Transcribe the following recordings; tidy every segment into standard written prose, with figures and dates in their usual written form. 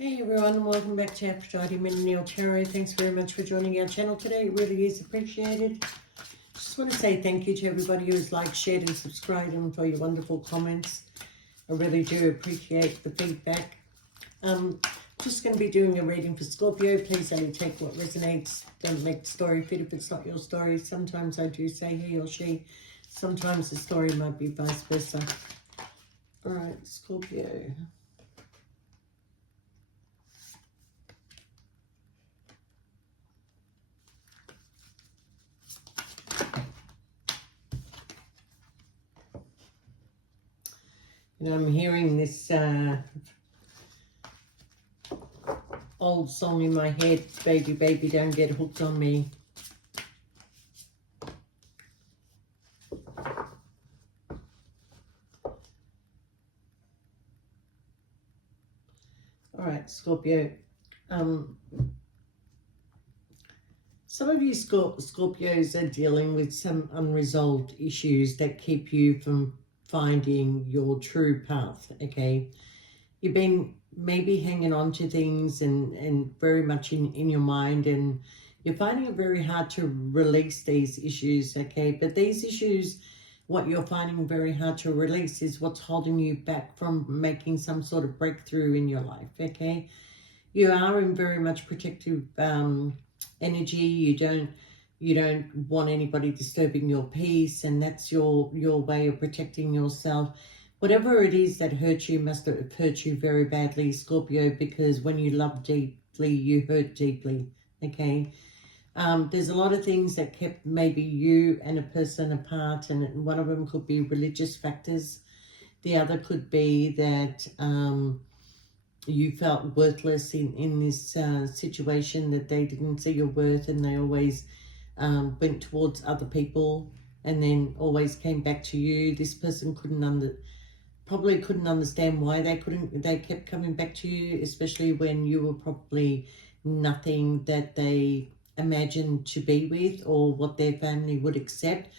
Hey everyone, and welcome back to Aphrodite Neil Tarot. Thanks very much for joining our channel today. It really is appreciated. Just want to say thank you to everybody who's liked, shared and subscribed, and for your wonderful comments. I really do appreciate the feedback. Just going to be doing a reading for Scorpio. Please only take what resonates. Don't make the story fit if it's not your story. Sometimes I do say he or she. Sometimes the story might be vice versa. Alright, Scorpio. And I'm hearing this old song in my head, baby, baby, don't get hooked on me. All right, Scorpio. Some of you Scorpios are dealing with some unresolved issues that keep you from finding your true path, okay? You've been maybe hanging on to things and very much in your mind, and you're finding it very hard to release these issues, okay? But these issues, what you're finding very hard to release is what's holding you back from making some sort of breakthrough in your life, okay? You are in very much protective energy. You don't want anybody disturbing your peace, and that's your way of protecting yourself. Whatever it is that hurt you must have hurt you very badly, Scorpio, because when you love deeply, you hurt deeply, okay? There's a lot of things that kept maybe you and a person apart, and one of them could be religious factors. The other could be that you felt worthless in this situation, that they didn't see your worth and they always went towards other people and then always came back to you. This person probably couldn't understand why they kept coming back to you, especially when you were probably nothing that they imagined to be with or what their family would accept.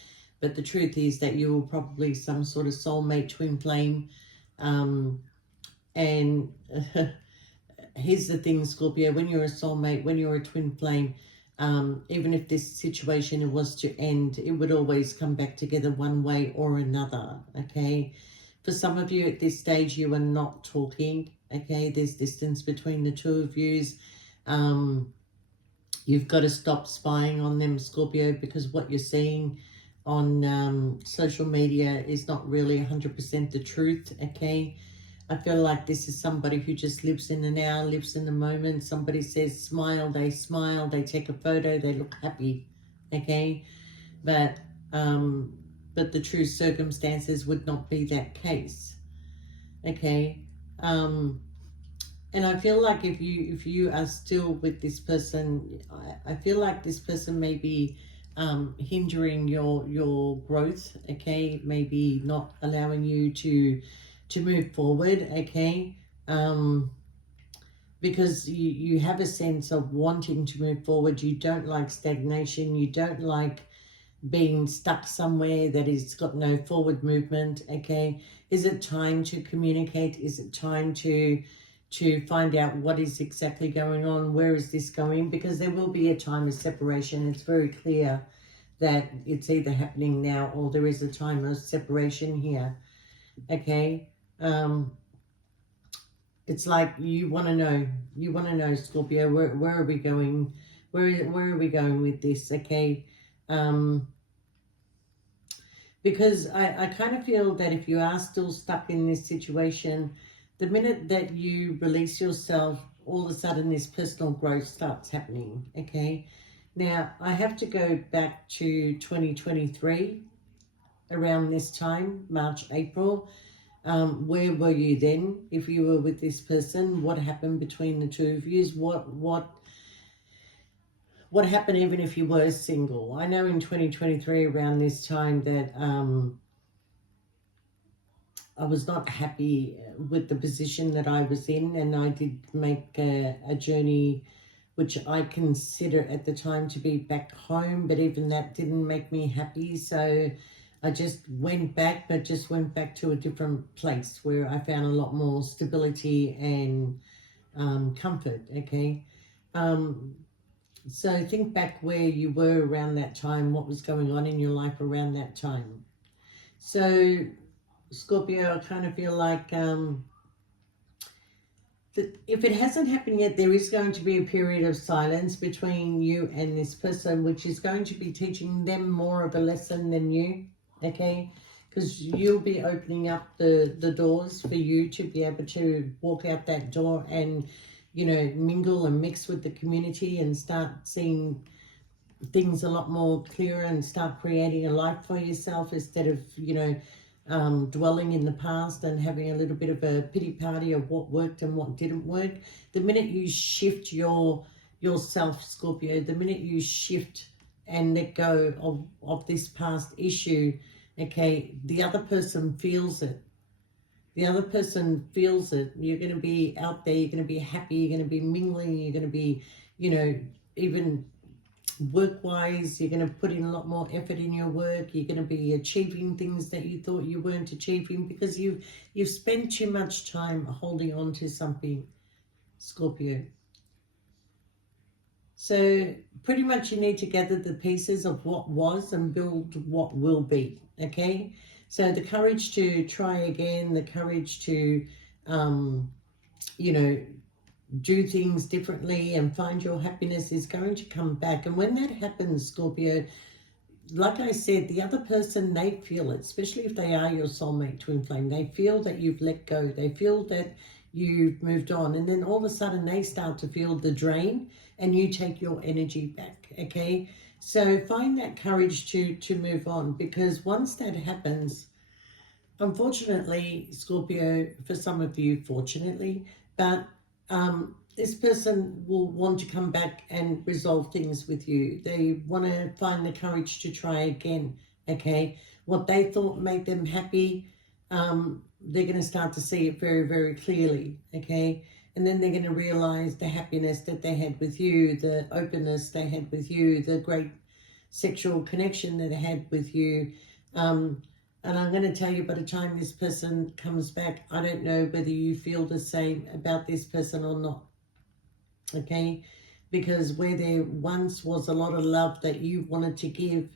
But the truth is that you were probably some sort of soulmate, twin flame. And here's the thing, Scorpio, when you're a soulmate, when you're a twin flame, even if this situation was to end, it would always come back together one way or another, okay? For some of you at this stage, you are not talking, okay? There's distance between the two of you. You've got to stop spying on them, Scorpio, because what you're seeing on social media is not really 100% the truth, okay? I feel like this is somebody who just lives in the now, lives in the moment. Somebody says smile, they take a photo, they look happy, okay? But the true circumstances would not be that case, okay? And I feel like if you are still with this person, I feel like this person may be hindering your growth, okay? Maybe not allowing you to move forward, okay? Because you have a sense of wanting to move forward. You don't like stagnation. You don't like being stuck somewhere that has got no forward movement, okay? Is it time to communicate? Is it time to find out what is exactly going on? Where is this going? Because there will be a time of separation. It's very clear that it's either happening now or there is a time of separation here, okay? It's like you want to know, Scorpio, where are we going? Where are we going with this, okay? Because I kind of feel that if you are still stuck in this situation, the minute that you release yourself, all of a sudden this personal growth starts happening, okay? Now, I have to go back to 2023, around this time, March, April. Where were you then if you were with this person? What happened between the two of you? What happened even if you were single? I know in 2023 around this time that I was not happy with the position that I was in, and I did make a journey which I consider at the time to be back home, but even that didn't make me happy. So I just went back, but just went back to a different place where I found a lot more stability and comfort, okay? So think back where you were around that time, what was going on in your life around that time. So Scorpio, I kind of feel like that if it hasn't happened yet, there is going to be a period of silence between you and this person, which is going to be teaching them more of a lesson than you, okay? Because you'll be opening up the doors for you to be able to walk out that door and, you know, mingle and mix with the community and start seeing things a lot more clearer and start creating a life for yourself instead of, you know, dwelling in the past and having a little bit of a pity party of what worked and what didn't work. The minute you shift yourself, Scorpio, the minute you shift and let go of this past issue, okay, the other person feels it. The other person feels it. You're going to be out there, you're going to be happy, you're going to be mingling, you're going to be, you know, even work-wise, you're going to put in a lot more effort in your work. You're going to be achieving things that you thought you weren't achieving because you've spent too much time holding on to something, Scorpio. So pretty much you need to gather the pieces of what was and build what will be, okay? So the courage to try again, the courage to, you know, do things differently and find your happiness is going to come back. And when that happens, Scorpio, like I said, the other person, they feel it, especially if they are your soulmate twin flame. They feel that you've let go. They feel that you've moved on. And then all of a sudden they start to feel the drain and you take your energy back, okay? So find that courage to move on, because once that happens, unfortunately, Scorpio, for some of you, fortunately, but this person will want to come back and resolve things with you. They want to find the courage to try again, okay? What they thought made them happy, they're going to start to see it very, very clearly, okay? And then they're going to realize the happiness that they had with you, the openness they had with you, the great sexual connection that they had with you. And I'm going to tell you, by the time this person comes back, I don't know whether you feel the same about this person or not, okay? Because where there once was a lot of love that you wanted to give,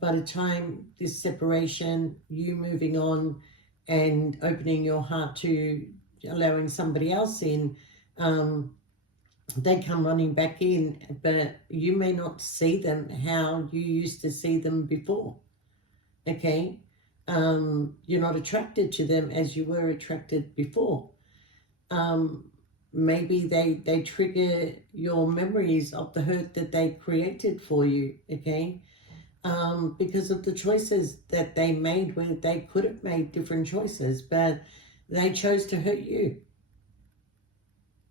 by the time this separation, you moving on and opening your heart to allowing somebody else in, they come running back in, but you may not see them how you used to see them before, okay? You're not attracted to them as you were attracted before. Maybe they trigger your memories of the hurt that they created for you, okay? Because of the choices that they made, where they could have made different choices, but they chose to hurt you.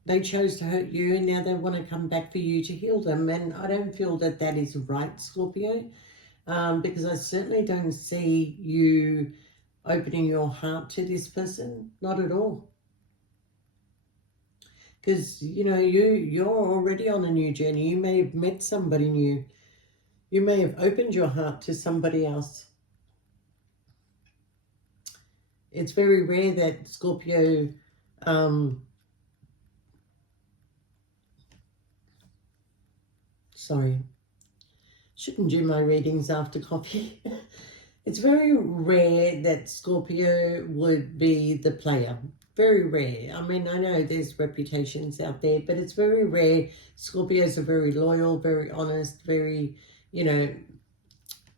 They chose to hurt you, and now they want to come back for you to heal them. And I don't feel that that is right, Scorpio. Because I certainly don't see you opening your heart to this person, not at all. Because, you know, you're already on a new journey. You may have met somebody new. You may have opened your heart to somebody else. It's very rare that Scorpio, shouldn't do my readings after coffee. It's very rare that Scorpio would be the player. Very rare. I mean, I know there's reputations out there, but it's very rare. Scorpios are very loyal, very honest, very, you know,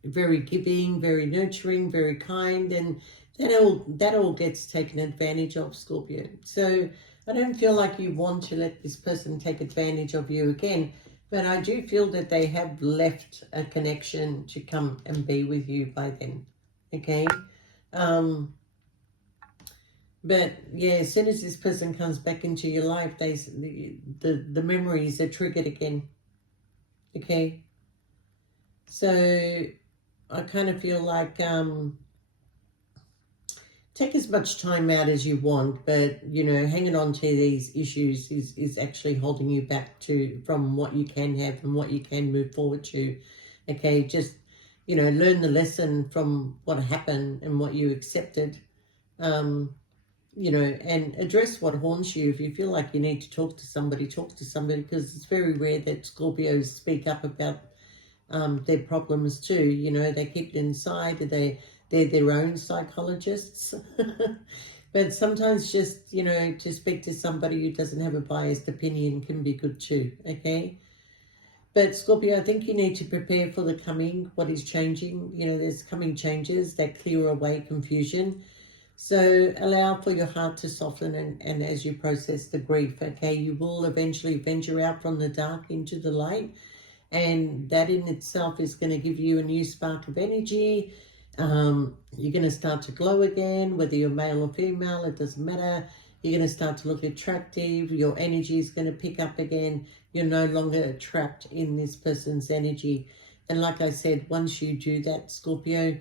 very giving, very nurturing, very kind, and that all gets taken advantage of, Scorpio. So I don't feel like you want to let this person take advantage of you again. But I do feel that they have left a connection to come and be with you by then, okay? But yeah, as soon as this person comes back into your life, the memories are triggered again, okay? So I kind of feel like take as much time out as you want, but, you know, hanging on to these issues is actually holding you back from what you can have and what you can move forward to, okay? Just, you know, learn the lesson from what happened and what you accepted, you know, and address what haunts you. If you feel like you need to talk to somebody, because it's very rare that Scorpios speak up about their problems too. You know, they keep it inside. They're their own psychologists. But sometimes just, you know, to speak to somebody who doesn't have a biased opinion can be good too, okay? But Scorpio, I think you need to prepare for the coming, what is changing. You know, there's coming changes that clear away confusion. So allow for your heart to soften and as you process the grief, okay? You will eventually venture out from the dark into the light. And that in itself is going to give you a new spark of energy. You're going to start to glow again, whether you're male or female, it doesn't matter. You're going to start to look attractive. Your energy is going to pick up again. You're no longer trapped in this person's energy. And like I said, once you do that, Scorpio,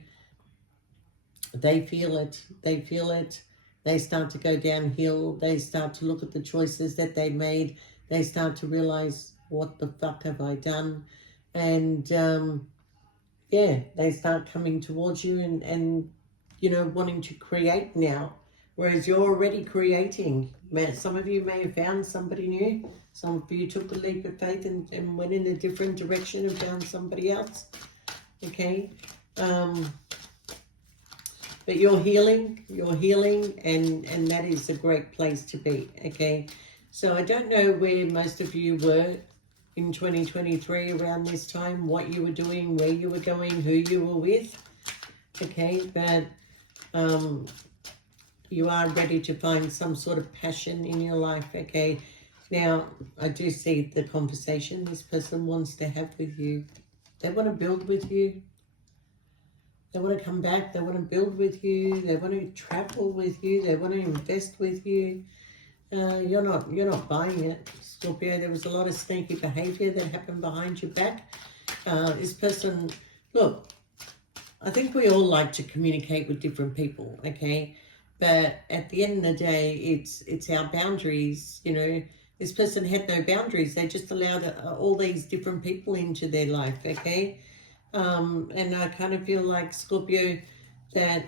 they feel it. They feel it. They start to go downhill. They start to look at the choices that they made. They start to realize, what the fuck have I done? And yeah, they start coming towards you and you know, wanting to create now, whereas you're already creating. Some of you may have found somebody new. Some of you took a leap of faith and went in a different direction and found somebody else, okay? But you're healing, and that is a great place to be, okay? So I don't know where most of you were in 2023 around this time, what you were doing, where you were going, who you were with, okay? But you are ready to find some sort of passion in your life, okay? Now, I do see the conversation this person wants to have with you. They want to build with you. They want to come back. They want to build with you. They want to travel with you. They want to invest with you. You're not buying it, Scorpio. There was a lot of sneaky behavior that happened behind your back. This person, look, I think we all like to communicate with different people, okay? But at the end of the day, it's our boundaries, you know. This person had no boundaries. They just allowed all these different people into their life, okay? And I kind of feel like, Scorpio, that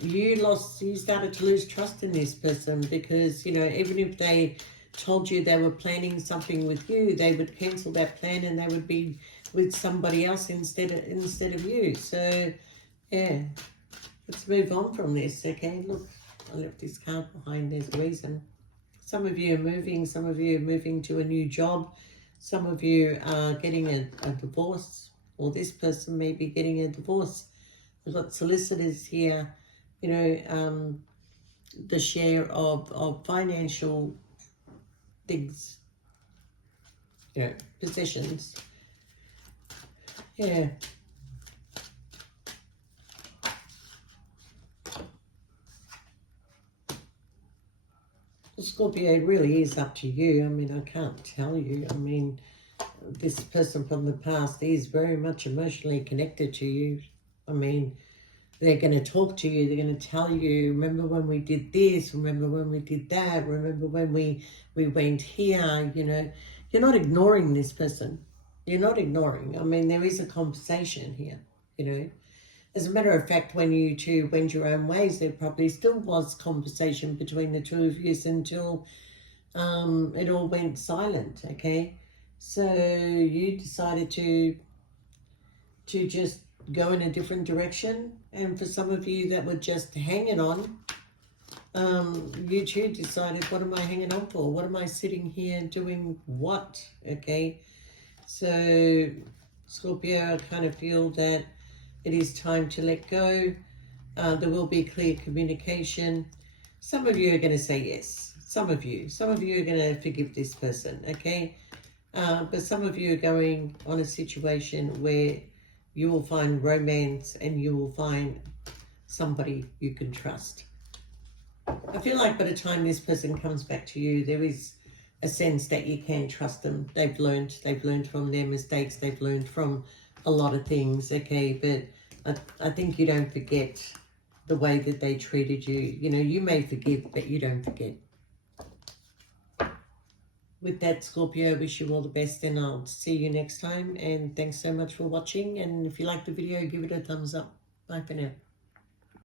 you started to lose trust in this person because, you know, even if they told you they were planning something with you, they would cancel that plan and they would be with somebody else instead of you. So, yeah, let's move on from this, okay? Look, I left this card behind. There's a reason. Some of you are moving. Some of you are moving to a new job. Some of you are getting a divorce, or this person may be getting a divorce. We've got solicitors here. You know, the share of financial things, you know, possessions. Yeah. Well, Scorpio, it really is up to you. I mean, I can't tell you. I mean, this person from the past is very much emotionally connected to you. I mean, they're going to talk to you. They're going to tell you, remember when we did this? Remember when we did that? Remember when we went here? You know, you're not ignoring this person. You're not ignoring. I mean, there is a conversation here, you know. As a matter of fact, when you two went your own ways, there probably still was conversation between the two of you until it all went silent, okay? So you decided to just go in a different direction. And for some of you that were just hanging on, you two decided, what am I hanging on for? What am I sitting here doing what? Okay, so Scorpio, I kind of feel that it is time to let go. There will be clear communication. Some of you are going to say yes. Some of you are going to forgive this person, okay? But some of you are going on a situation where you will find romance and you will find somebody you can trust. I feel like by the time this person comes back to you, there is a sense that you can trust them. They've learned from their mistakes. They've learned from a lot of things, okay? But I think you don't forget the way that they treated you. You know, you may forgive, but you don't forget. With that, Scorpio, I wish you all the best, and I'll see you next time. And thanks so much for watching. And if you liked the video, give it a thumbs up. Bye for now.